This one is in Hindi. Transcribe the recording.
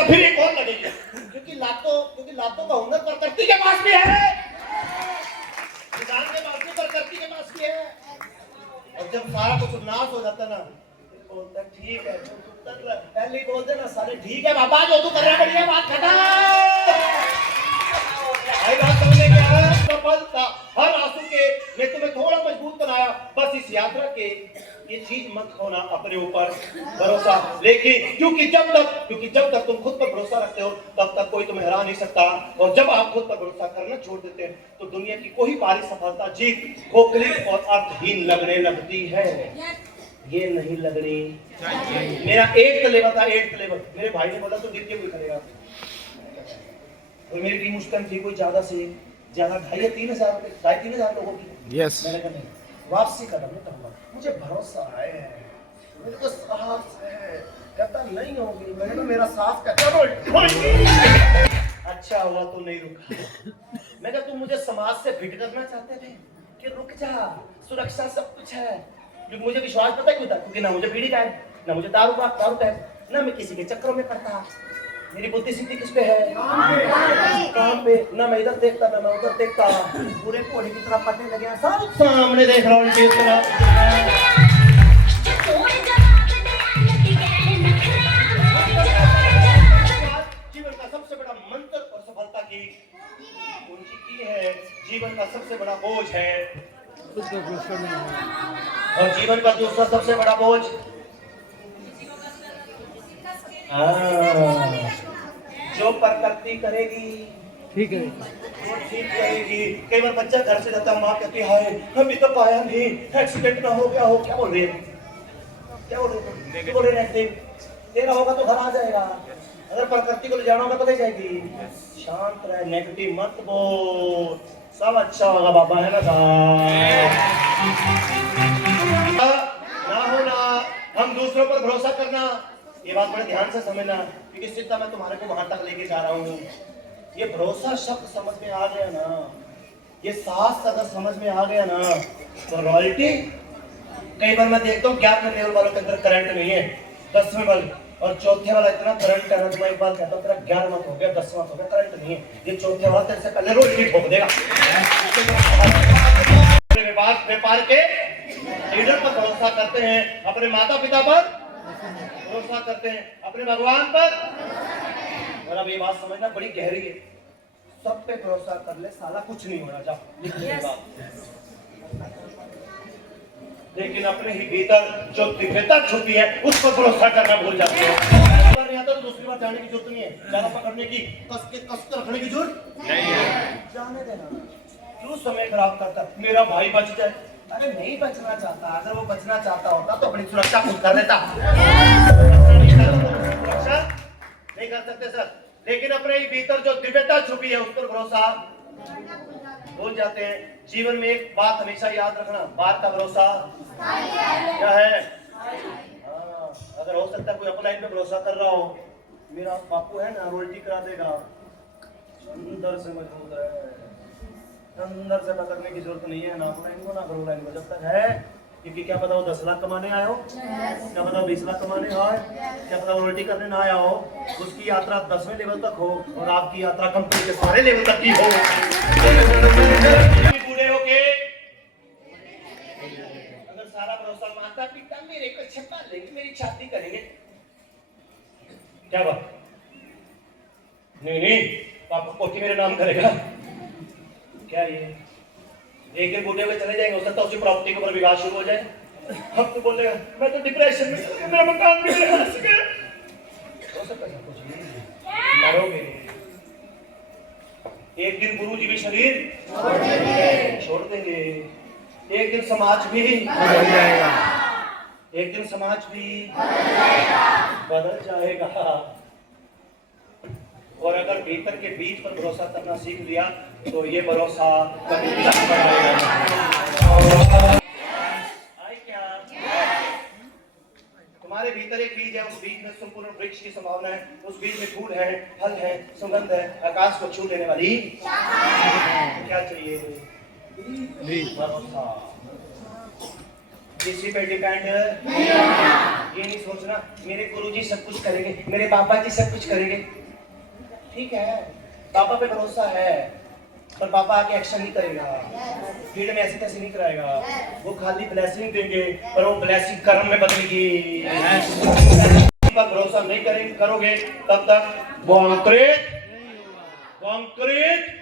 तो फिर एक और लगेगी, क्योंकि लातों का हुनर प्रकृति के पास भी है, किसान के पास भी, प्रकृति के पास भी है। और जब सारा कुछ नाश हो जाता ना, बोलता ठीक है, पहले ही बोलते ना साले ठीक है बाबा, जो तू कर रहा है बढ़िया, बात खत्म। भाई बात समझने क्या है, सफलता हर आंसू के ने तुम्हें थोड़ा मजबूत बनाया, बस इस यात्रा के ये चीज मत खोना अपने ऊपर भरोसा। लेकिन क्योंकि जब तक तुम खुद पर भरोसा रखते हो तब तक कोई तुम्हें हरा नहीं सकता, और जब आप खुद पर भरोसा करना छोड़ देते हैं तो दुनिया की कोई बारी सफलता जीत खोखली और अर्थहीन लगने लगती है। ये नहीं लगनी। मेरा 8th लेवल था, 8th लेवल। मेरे भाई ने बोला तू गिर के भी करेगा, और मेरी टीम उस टाइम थी कोई ज्यादा से ज्यादा 2,500 लोगों की। यस मैंने कहा नहीं, वापसी कदम नहीं करूंगा, मुझे भरोसा है, मेरे को साहस है, कहता नहीं होगी। मैंने कहा मेरा साहस कहता अच्छा हुआ तू नहीं रुका। मैं कहा तुम मुझे समाज से भिड़ करना चाहते थे कि रुक जा, सुरक्षा सब कुछ है। क्योंकि मुझे विश्वास पता क्यों था, क्योंकि ना मुझे बीड़ी का है, ना मुझे दारू का है, ना मैं किसी के चक्करों में पड़ता। मेरी बुद्धि सिद्धि किस पे है? काम पे। ना मैं इधर देखता ना मैं उधर देखता, पूरे घोड़े की तरह पटने लगे, सब सामने देख रहा हूँ। जीवन का सबसे बड़ा मंत्र और सफलता की कुंजी की है, जीवन का सबसे बड़ा बोझ है, और जीवन का दूसरा सबसे बड़ा बोझ जो प्रकृति करेगी ठीक है, वो ठीक करेगी। कई बार बच्चा घर से जाता है, माँ कहती है अभी तो पाया नहीं, एक्सीडेंट ना हो गया हो। क्या बोल रही है, क्या बोल रही है? तेरा होगा तो घर आ जाएगा, अगर प्रकृति को ले जाना होगा तो ले जाएगी। शांत रहे, नेगेटिव मत बोल, सब अच्छा होगा बाबा, है ना? ना होना, हम दूसरों पर भरोसा करना, ये बात बड़े ध्यान से समझना, क्योंकि सीधा मैं तुम्हारे को वहां तक लेके जा रहा हूँ। ये भरोसा शब्द समझ में आ गया ना, ये साहस अगर समझ में आ गया ना, तो रॉयल्टी। कई बार मैं देखता हूँ 11वें लेवल वालों के अंदर करंट नहीं है, 10वें वाले और चौथे वाला इतना करंट है ना, तो मैं एक बार कहता हूँ तेरा 11वां हो गया, 10वां हो गया, करंट नहीं है। ये चौथे वाला तेरे से पहले रॉयल्टी ठोक देगा। व्यापार के लीडर पर भरोसा करते हैं, अपने माता पिता पर भरोसा करते हैं, अपने भगवान पर। और अब ये बात समझना बड़ी गहरी है, सब पे भरोसा कर ले साला, कुछ नहीं होना। जा लेकिन अपने ही भीतर जो दिव्यता छुपी है उस पर भरोसा करना भूल जाते हैं। तो दूसरी बार जाने की जरूरत नहीं है, ज्यादा पकड़ने की, कस के रखने की जरूरत नहीं है। जाने देना, क्यों समय खराब करता? मेरा भाई बच जाए, अरे नहीं बचना चाहता, अगर वो बचना चाहता होता तो अपनी सुरक्षा खुद कर लेता। सुरक्षा नहीं कर सकते सर, लेकिन अपने ही भीतर जो दिव्यता छुपी है उस पर भरोसा भूल जाते हैं। जीवन में एक बात हमेशा याद रखना, बात का भरोसा क्या है? अगर हो सकता है कोई अपलाइन पे भरोसा कर रहा हो, मेरा बापू है ना रोटी करा देगा, अंदर से मजबूत है, अंदर से पकड़ने की जरूरत नहीं है, ना अपलाइन को ना करो लाइन को, जब तक है। क्योंकि क्या पता वो 10 लाख कमाने आए हो, क्या पता वो 20 लाख कमाने आए, क्या पता वो रोटी करने ना आया हो, उसकी यात्रा 10वें लेवल तक हो और आपकी यात्रा कंपनी के सारे लेवल तक की हो। बूढ़े हो के अगर सारा भरोसा माता पिता मेरे को छपा लेंगे, मेरी छाती करेंगे, क्या बात? नहीं पापा कोठी मेरे नाम करेगा क्या? ये एक दिन बूढ़े में चले जाएंगे, हो सकता है उसकी प्रॉपर्टी के ऊपर विवाद शुरू हो जाए। हम तो बोलेगा मैं तो डिप्रेशन में, मेरा मकान भी मेरे हाथ से गया, हो सकता है कुछ नहीं, मरोगे। एक दिन गुरु जी भी शरीर छोड़ देंगे, एक दिन समाज भी बदल जाएगा, एक दिन समाज भी बदल जाएगा। और अगर भीतर के बीज पर भरोसा करना सीख लिया तो ये भरोसा कभी नहीं बढ़ाएगा। क्या तुम्हारे भीतर एक बीज है, उस बीज में संपूर्ण वृक्ष की संभावना है, उस बीज में फूल है, फल है, सुगंध है, आकाश को छू लेने वाली क्या चाहिए? भरोसा। किसी पे डिपेंड ये नहीं सोचना मेरे गुरुजी सब कुछ करेंगे, मेरे पापा जी सब कुछ करेंगे। ठीक है, पापा पे भरोसा है, पर पापा आके एक्शन नहीं करेगा, फील्ड में ऐसे तैसे नहीं कराएगा। वो खाली ब्लेसिंग देंगे, पर वो ब्लेसिंग कर्म में बदलेगी। पर भरोसा नहीं करेंगे, करोगे तब तक कंक्रीट